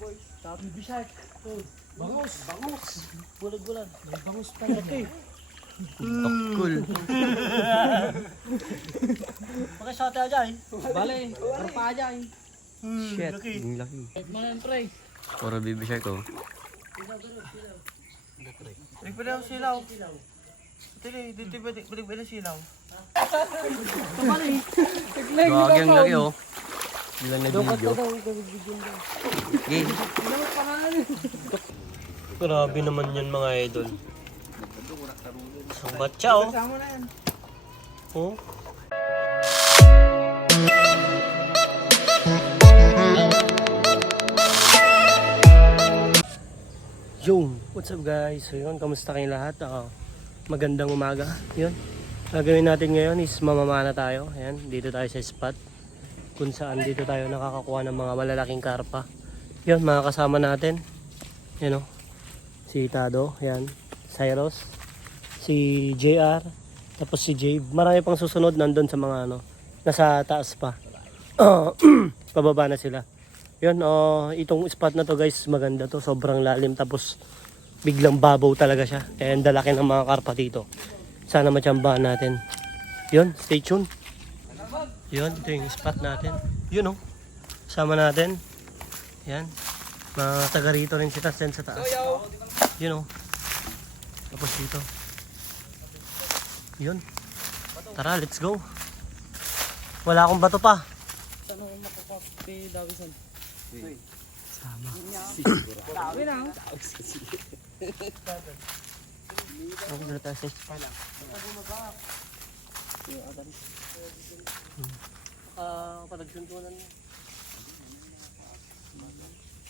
boys. Sabi bisyak. Oh, Bangus. Bangus. bulag-bulag. May bangus pa yan. Okay. Takul. Pakai sate aja eh. Bale, berapa aja eh. Shit. Ang laki. Mana pre? Puro baby shark oh. Balik daw silaw. Tili, dito balik balik balik silaw. Gagi ang laki oh. Ilan na video. Game. Grabe naman yan mga idol. Isang batya oh. Oh. Yo, what's up guys? So yun, kamusta kayong lahat? Ah, magandang umaga. Yun. Gagawin natin ngayon is mamamana tayo. Ayan, dito tayo sa spot. Kung saan dito tayo nakakakuha ng mga malalaking karpa. Yun, mga kasama natin. Yan o. Si Tado, yan. Cyrus. Si JR. Tapos si Jabe. Marami pang susunod nandun sa mga ano. Nasa taas pa. Pababa na sila. Yun, oh, itong spot na to guys, maganda to. Sobrang lalim tapos biglang babaw talaga siya. And dalaki ng mga karpa dito. Sana matsambahan natin. Yun, stay tuned. Yun, ito yung spot natin. Yun oh. Sama natin. Yan. Mga taga rito rin si Tasen sa taas. Yun oh. Tapos dito. Yun. Tara, let's go. Wala akong bato pa. Saan ako makapapi dawisan? Sama. Dawi na. Ako na tayo sa spot. Ah, panagsuntunan mo.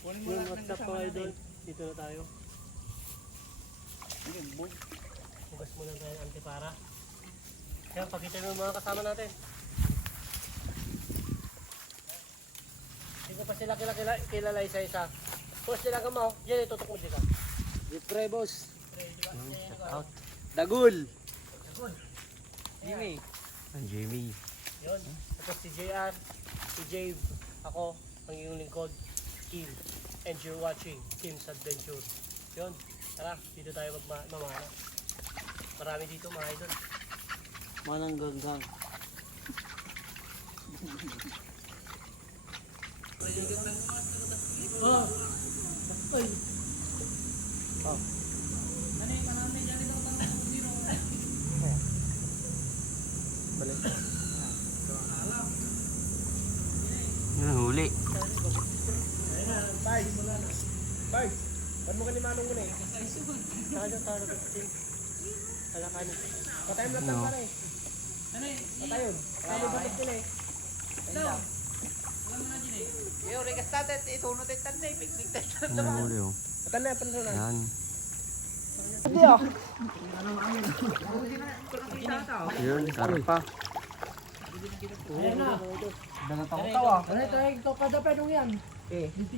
Yung what's up mga idol? Dito na tayo. Hugas muna tayo ng antipara. Kaya pakita mo yung mga kasama natin. Hindi ko pa sila kilala, kilala, kilala isa-isa. Push nila ka mo. Yan, itutok mo dito. Pre boss. Out. Dagul. Jimmy. Ang Jamie. Yun. Tapos si JR, si Jave, ako, ang iyong lingkod, Kim. And you're watching Kim's Adventure. Yun. Tara, dito tayo magmamana. Marami dito mga idol. Manang ganggang. Yan, huli. Ba't mo ka ni Manong muna eh? Saka tawag ko si Alakan. Patay mo lang No. pare. Patay yun. Kaya mo batik nila eh. Yo, regas tatet. Ito no tayo tanday. Picnic tayo. Yan, huli oh. Patay na, panso na. Yan. Yun, karpa. Tawa. Ano ito? Ito kada pa nung yan.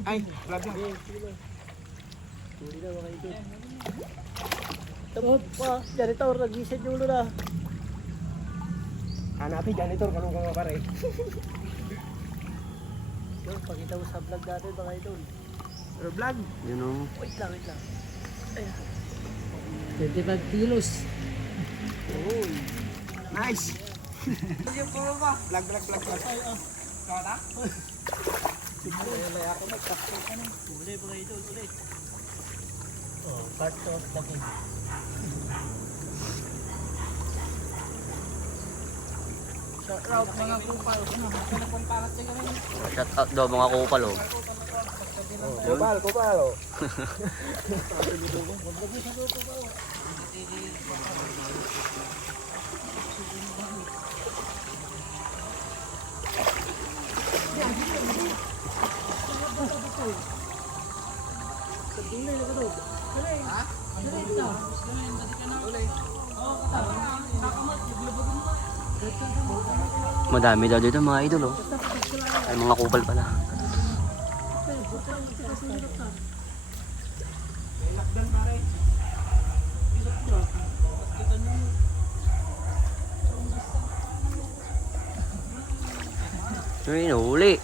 Ay, vlog na. Huli na mga idol. Tapos pa, janitor, nag-reset yung ulo na. Hanapin janitor, kanong ka pare. Yun, pakita mo sa vlog natin mga idol. Pero vlog? Yun oh. Wait lang, wait lang. 25 kilos. Nice. Yung puro ba? Vlog, vlog, vlog, vlog. Kata? Uli mga idol, uli. Oh, part of the game. Shout out mga kupal. Shout out daw mga kupal oh. Kupal, kupal. oh. Madami daw dito mga idol oh. Ay mga kupal pala. Yun, huli.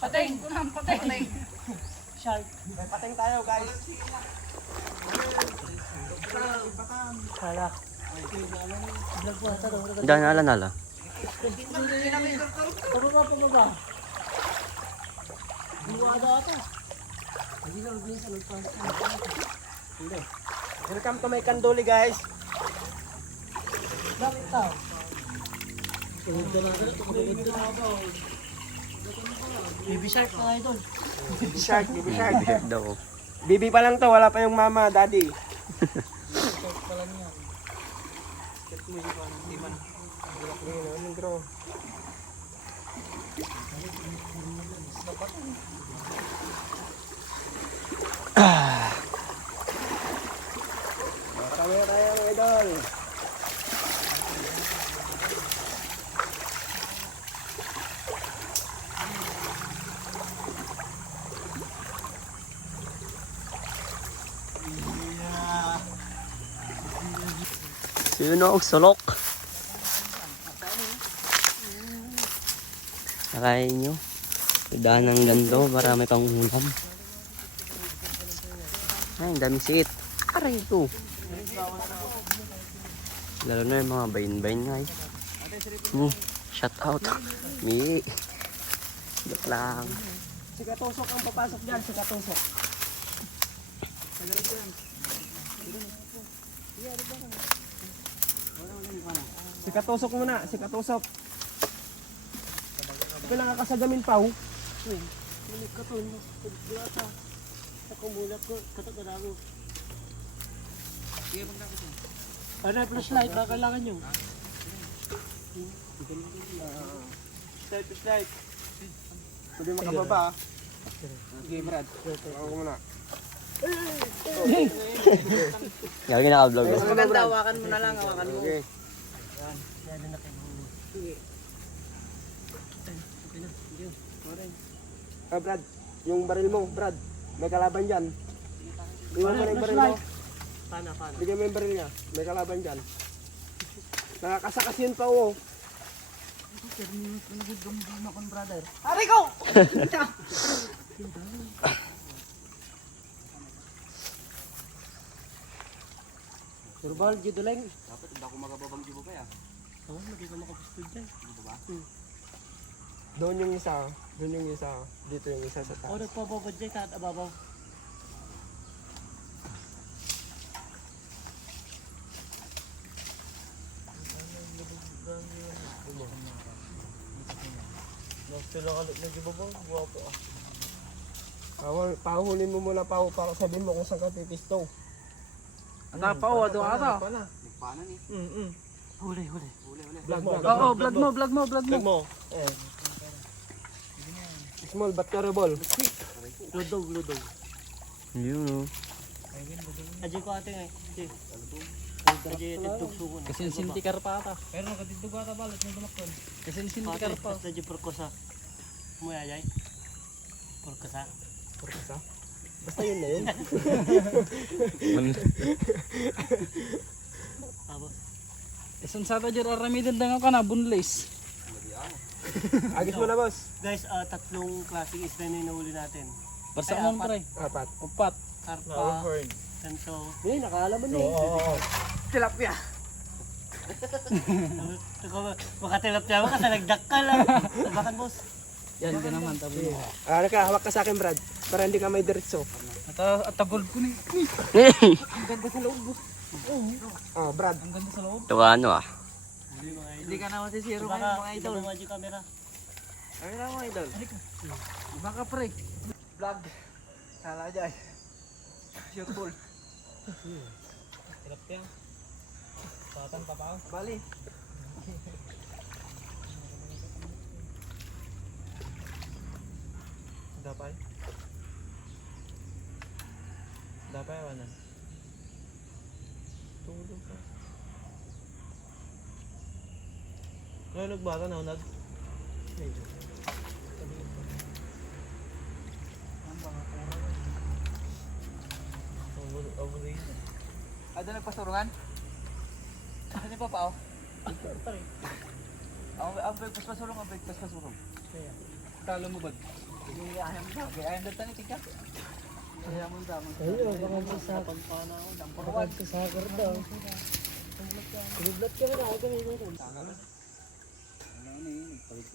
Pating! Kunam, pating! Shark. Pating tayo guys. Hala. Daw. Dahil nala. Pababa, pababa. Buwada ata. Hindi na mabilis ang Hindi. Welcome to my kandoli guys. Bakit tao? Tugod na natin. Tugod na ako. Baby shark na idol. Baby shark, baby shark. Bigat daw. Bibi pa lang to, wala pa yung mama, daddy. Shark pa lang yan. Kami Sino og sulok? Nakain nyo. Daan ng ganto, marami pang ulam. Ay, daming siit. Aray ito. Lalo na yung mga bayin-bayin guys. Hmm, shout out. Mi. Joke lang. Si Katusok ang papasok dyan, si Katusok. Si Katusok muna, si Katusok. Kailangan ka sa gamin pa, oh. Minig ka to. Wala ta. Ako mula ko. Katakarago. Ano yung flashlight? Baka kailangan nyo. Slide, slide. Pwede makababa, ah. Sige, Brad. Ako muna. Gagi naka-vlog. oh. Maganda, hawakan mo na lang, hawakan mo. Okay. Ah, Brad. Yung baril mo, Brad. May kalaban dyan. Iwan mo na yung baril mo. Paano, paano? Bigyan mo yung baril niya. May kalaban dyan. Nakakasakasin pa, oh. Aray ko! Surbal, jiduleng. Dapat hindi ako magababang jibo kaya. Oo, hindi ka makapustod dyan. Doon yung isa. Doon yung isa. Dito yung isa sa taas. nagpapabad dyan kahit ababaw. Pahul, pahulin mo muna pa para sabihin mo kung saan ka pipisto. Ang tapaw, doon ata. Pala. Mm-mm. Huli, huli. Vlog mo. Vlog mo, vlog mo, vlog mo. Vlog mo. Eh. Small but terrible. Ludog, ludog. Yun oh. Adyan ko ate nga eh. Yung tugsuko na. Kasi sintikar pa ata. Pero nakatidog ata balat ng dumakon. Kasi sintikar pa. Basta adyan purkosa. Mo yayay. Purkosa. Purkasa. Basta yun na yun. Abo. Isan sa ito dyan, aramidan lang ako na, bunlays. Agis mo na, boss. Guys, ah, tatlong klaseng isla na yung nahuli natin. Parsa Ay, mo apat. pre. Apat. Upat. Karpa, ganso. Eh, nakaalaman na eh. Oo. Tilapia. Makatilap niya ka, talagdak ka lang. Tabakan boss. Yan ka naman, tabi mo. Ah, naka, hawak ka sa akin, Brad. Para hindi ka may diretso. At, at tagol ko ni. Ang ganda sa loob, boss. Ah, Brad. Ang ganda sa loob. Tuwa ano ah. Hindi ka na masisiro Baka, ngayon mga idol. Baka yung camera. Ay na mga idol. Baka pre. Vlog. Sala dyan. Shoot ball. Tilapia. Patan pa pa. Bali. Dapay. Dapay, wala. Tulog ka. Kaya nagbata na, nag... Medyo. Ada nagpasurungan? Ano pa pa oh? Ang ang pas pasurong, ang pas pasurong. Talo mo ba? Yung ayam ba? Ayam na tani tika. Ayam mo damang. Ayun, baka sa Pampana ako. Dampang Kapag sa sakar daw. Kulublat ka na, huwag kami dito. Ano ni? Nagpalit.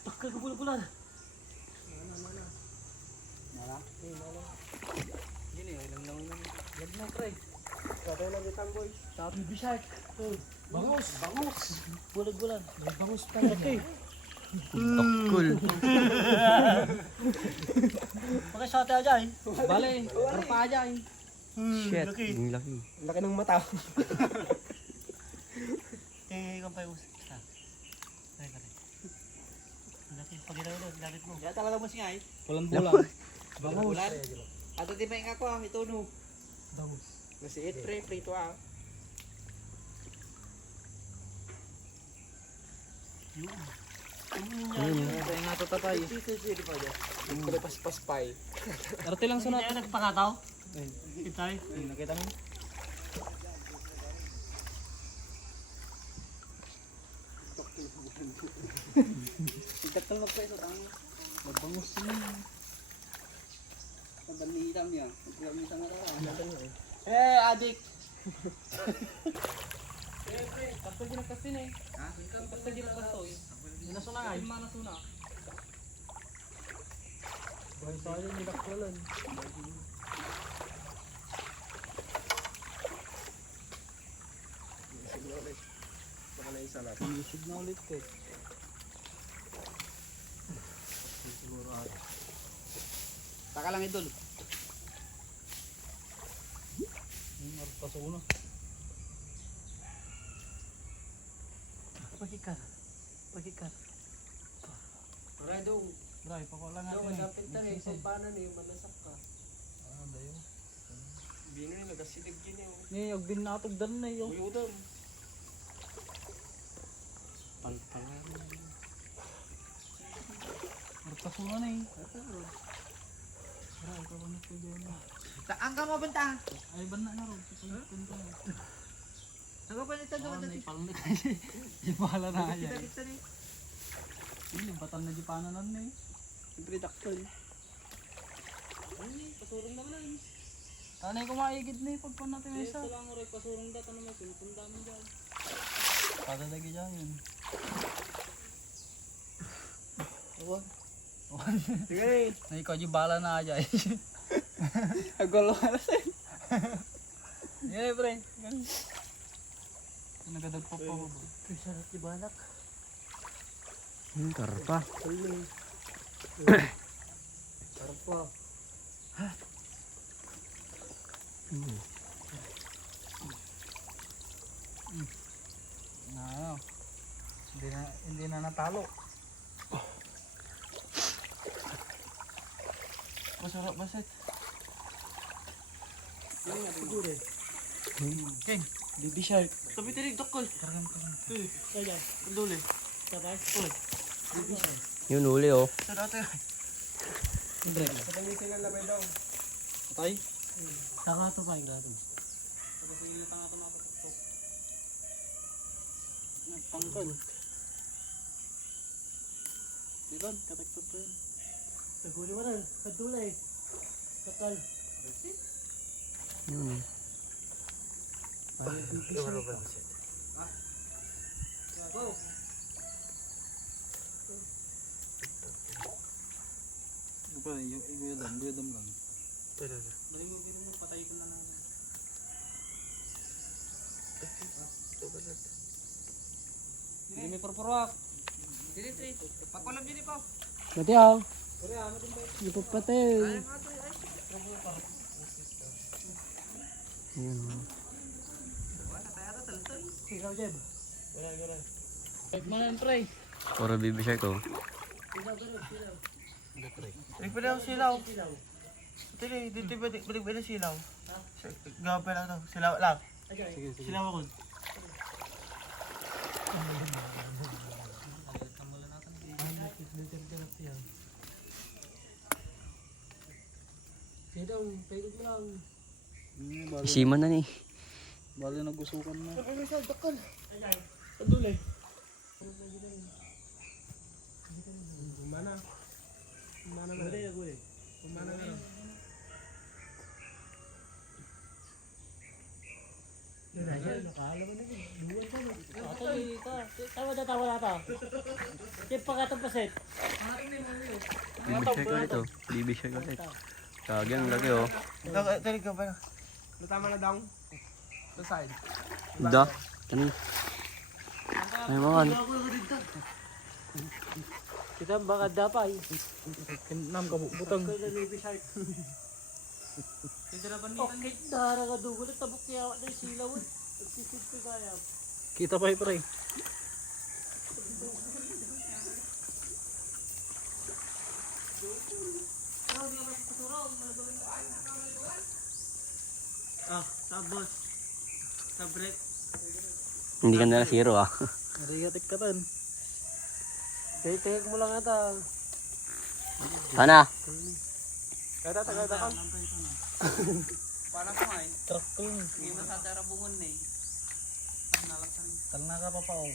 Takal ko bulan-bulan. Mala? Gini, ilang lang lang. Yan mo, pre. Sabay na kita boy. Sabi bisyak. Bangus! Bangus! Bulag-bulag. May bangus pa rin. Okay. Tokul. Baka sa ate aja eh. Bale, parpa aja eh. Shit. Laki. Ang laki. Ng mata. Eh, kung pa yung isa. Ay, kare. Laki. Pag ito ulit, lapit mo. Ya talaga mo siya eh. Bulan-bulan. Bulan. Ato di may ako ah, ito no. Bangus. Kasi it pre, prito ah. Kaya nga to tatay. Yung pas-pas pay. Arte lang. Kaya nagpakataw? Itay. Nakita mo? Itakal mo pa ito tango. Magbangus niya. Pagdamitan niya. Pagdamitan nga lang. Eh, adik. Eh, pre, kapag ginagkasin eh. Ha? Kapag ginagkasin. Nasuna nga. Lima nasuna. Buhay sa akin, ginagkalan. Isig na ulit eh. Taka lang idol. Pasuna. Pagkikar. Pagkikar. Ray do. Ray, pa ko lang Daw, natin. madapit na rin. Kung paano niyo, malasak ka. Ah, dayo. Bino nila, gasilig din yun. Ni og din natog dan na yo. Uyudan. Pantang. Pasuna na eh. Ray, pa ko na ko diyan. Taang ka mabanta. Ay bana na ro. Punta. Saka pa nito daw dati. Na kasi. Di bahala na yan. Ini batan na di pananan na eh. Introduction. Ay, pasurong naman na Tanay ko maigid na eh, pagpan natin isa. Ito lang rin, pasurong data naman, pinutunda mo dyan. Padalagi dyan yun. Awan. Sige. Na ikaw yung bala na aja eh. Agol ka na sa'yo. Yan eh, pre. Ganun. Nagadagpo pa mo ba? Sarap di balak. Hmm, karpa. Saling. Sarap pa. Na ano. Hindi na, hindi na natalo. Basit. Siguro eh. King. Baby shark. Sabi tinig dokol. Karang karang. Eh, kaya. Duli. Sabay. Uy. Baby shark. Yun uli oh. Sa dati. Andre. Patamisin lang labay daw. Tay. Saka to pa yung gato. Pangkan. Diban, kataktot pa yun. Naguli mo rin. Kadulay. Kapal. Yun. Ano pa, yung iguyadam, iguyadam lang. Ito, ito. Dali mo, mo, patay ko na lang. Hindi may purpurak. Dili, dili. Pakulam dili pa. Mati ako. Ano ba? Hindi pa patay. Yun oh. Ikaw, Jeb. Wala, wala. Wait mo yan, pre. Puro baby shark oh. Ay, pwede ako silaw. Dili, dito ba balik ba silaw? Gawa pa lang daw. Silaw lang. Silaw ako. Sige daw, lang, payload lang. Hmm, bali, na ni. Bali nagusukan na. Ano sa dakal? Ayan. Adul eh. Gumana. Gumana na. Dere ko eh. Gumana na. Tawa na tawa na to. Yung pakatong paset. Bibisya ka ulit. Oh. Bibisya ka ulit. Ano? Kagi ang laki oh. Tali ka ba na? Tama na daw. Sa side. Da. Ano? Ay mga ano. Kita baka dapay. Nam ka butang. Okay, dara ka dugo na tabok na yung silaw. eh. Nagsisid ka kaya. Kita pa pre. Ah, tapos. Sa break. Hindi ka na zero ah. Nariyatik ka tan. Tek mo lang ata. Sana. Kada ta kada kan. Paano ko ay? Truck ko. Hindi masatara bungon na eh. Tal na ka pa pa oh.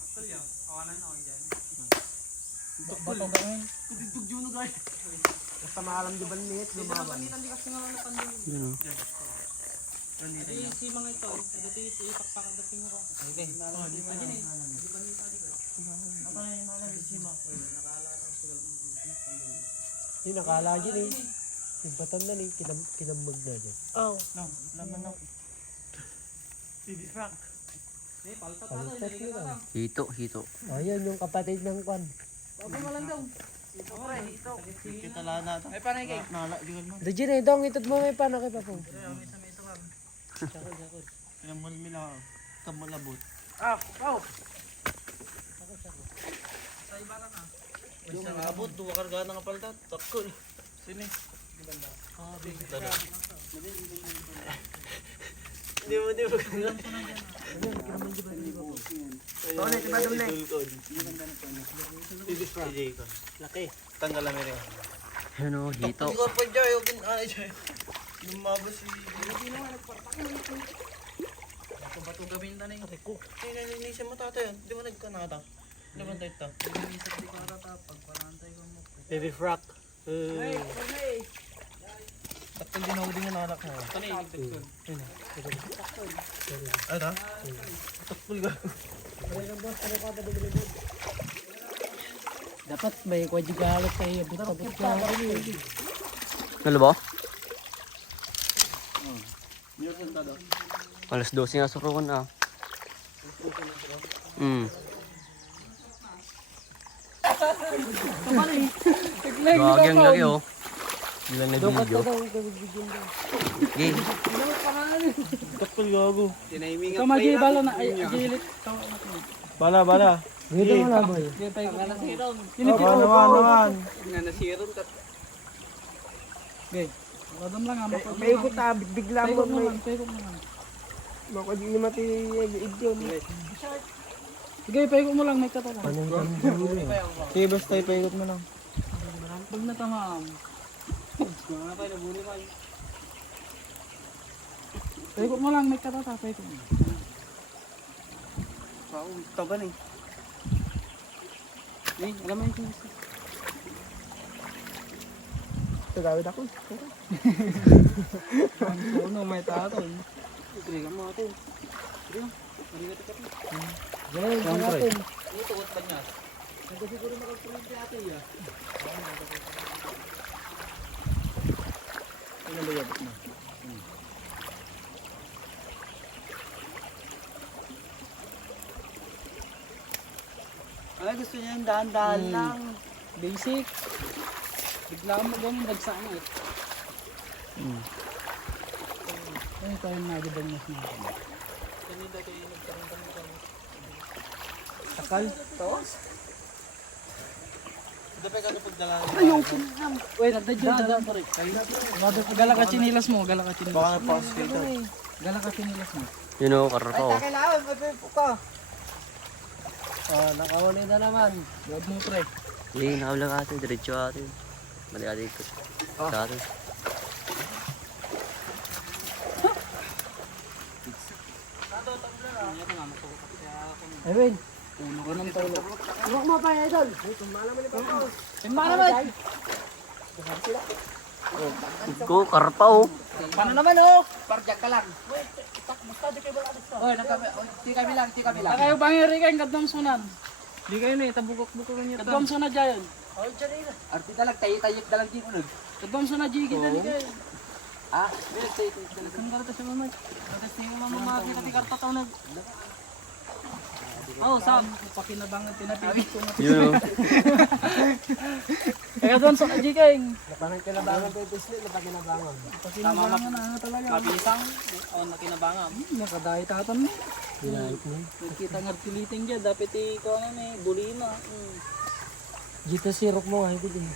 Takol yun. Kawanan ako dyan. Bato gawin. Kutitug yun guys. Basta maalam di banit. Lumaban. Hindi kasi nga na pandemya. Yun oh. Ay, si mga ito. Dati ito ipakpak ang dating ko. Okay. Yung nakala dyan eh. Yung batan na eh. Kinam kinambag na dyan. Oh. No, laman na. Bibi Frank. Palitat nyo lang. Hito, hito. Ayan yung kapatid ng kwan. Kita lang na ito. Ay, panay kay. Nala, di ko naman. Regine, dong itod mo may paano kay Papong. Pinamul mi lang ako. Kamulabot. Ah, pao. Yung abot, duwa karga na nga palta. Takol. Sini. Ah, big dala. Di mo, di mo. Tole, di ba dumle? Bibi Frank. Laki. Tanggal lang rin. Yun oh, hito. Hindi ko pa dyan, yung pinanay dyan. Lumabas si... Bato gawin na ning. Ko. Ay, nalinisan mo tata yun. Di ba nagkanata? Di ba tayo Baby Frock. Takol din ako din yung anak mo. Ano? Takol ka. Dapat may kwadyo galit sa iyo. Buta-buta ka rin eh. Ano ba? Alas 12 nga surukan ah. Hmm. Gagi ang laki oh. Ilan na video. Game. Takol gago. Kamaji bala na ay gilit. Bala, bala. Dito mo na boy. Naman, naman, naman. Wadam lang ama. May ikot ah, bigla mo lang, paikot mo lang. Baka di naman tayo idyon. Sige, paikot mo lang, may kata lang. Sige, basta ipaikot mo lang. Pag natamam. Paikot mo lang, may kata ta, paikot mo. Wow, taba na eh. Eh, alam mo yung. Tagawid ako. Ano, may taton. Sige, mo atin. Ganun, sa natin. Ay, gusto niya yung dahan-dahan lang. Basic. Bigla mo ganun, dagsa na eh. Hmm. Ano tayo na gabang mas na. Takal? Taos? Dapat ka na pagdala. Uy, nagdadyo na pa rin. Gala ka chinilas mo, gala ka chinilas. Baka na-pause dito. Gala ka chinilas mo. Yun oh, karpa oh. Kailangan, magpipo ka. Oh, nakawali na naman. Huwag mo pre. Eh, nakabla ka ate. Diretso ate. Mali ate ikot. Sa ate. Ewan. Puno ka ng tolo. Huwag mo pa idol. Timba naman! Ko, karpa oh. Paano naman oh? Parjak ka lang. Oy, nagkabi, oy, ti kami lang, ti kami lang. Kayo bangir kayo kadam sunan. Di kayo ni tabukok-bukok niyo. Kadam sunad jayon. Arti talag, tayo-tayo dalang di unog. Kadam sunad jigi tadi kayo. Ah, bilang tayo-tayo dalang. Kan karta sa mama. Karta sa mama mama kita ti karta taw nag. Oh, sab pakinabangan pinapili ko nga. Yun oh. Kaya doon sa jigi kayo. Parang kinabangan tayo Tesla, napakinabangan. Pakinabangan na talaga. Mabilisang, oh, nakinabangan. Nakadahi tatan mo. Ginahit mo. Kita nga piliting dyan, dapat i ko ano ni bulima. Mm. Dito sirok mo nga, hindi din.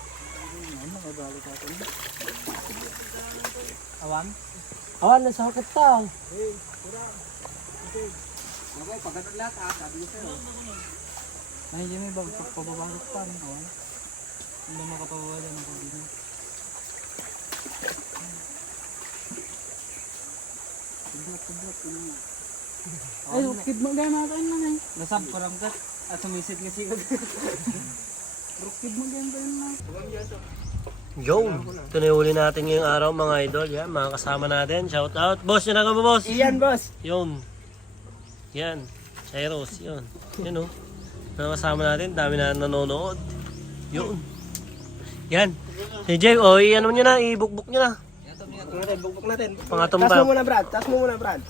Awan? Awan, nasa hakot tao. Okay, pag ganun lahat ah, sabi ko sa'yo. Ay, yun may bag pagpababalot pa. No? Hindi makapawalan ako dito. Ay, ukid mo gaya natin na eh. Nasab ko lang kat. At sumisit nga sigod. Yun, ito na yung huli natin ngayong araw mga idol. Yan, mga kasama natin. Shout out. Boss, yun ako boss. Iyan, boss. Yun. Yan. Cyrus, yun. Yun oh. Mga kasama natin, dami na nanonood. Yun. Yan. Si Jay, oh, i-ano nyo na, i-bookbook nyo na. Bukbuk natin. Pangatong Tas ba? mo muna, Brad. Tas mo muna, Brad.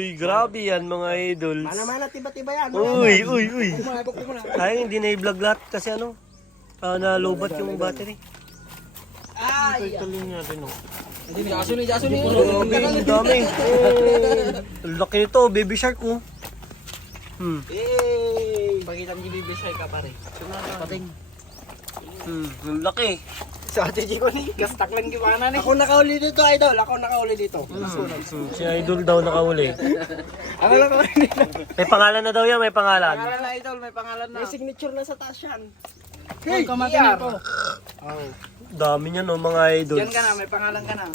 Uy, grabe yan mga idols. Mana-mana, tiba-tiba yan. Uy, uy, uy. Sayang hindi na i-vlog lahat kasi ano, ah, na-lowbat yung battery. Ay! Ito tuloy natin oh. Hindi, jaso ni, jaso ni. Grabe, ang dami. Ang laki nito, baby shark oh. Hmm. Yay! Pakita mo yung baby shark ka pare. Pating. Hmm, ang laki. Sa ATG ko ni, gastak lang gimana ni. Ako nakauli dito, idol. Ako nakauli dito. Hmm, si idol daw nakahuli. Ako nakauli dito. May pangalan na daw yan, may pangalan. Pangalan na idol, may pangalan na. May signature na sa taas yan. Hoy, kamatin ko. Dami niya no mga idols. Yan ka na, may pangalan ka na.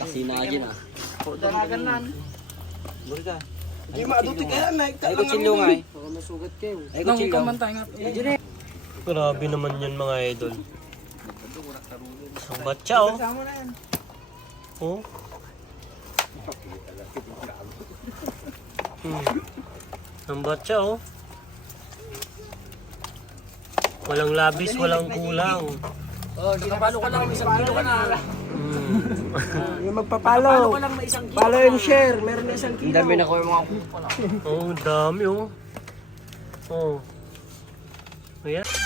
Kasi na dyan ah. Dalagan nan. Burga. Hindi maaduti kaya, naigta Ay, kutsilyo nga eh. Nang kamantay nga. Grabe naman yan mga idol. Isang batya oh. Oh. Hmm. Ang batya oh. Walang labis, walang kulang. Oh, nakapalo ka lang, isang kilo ka na. Hmm. Yung magpapalo. Follow and share. Meron na isang kilo. Dami na ko yung mga Oh, dami oh. Oh. Ayan.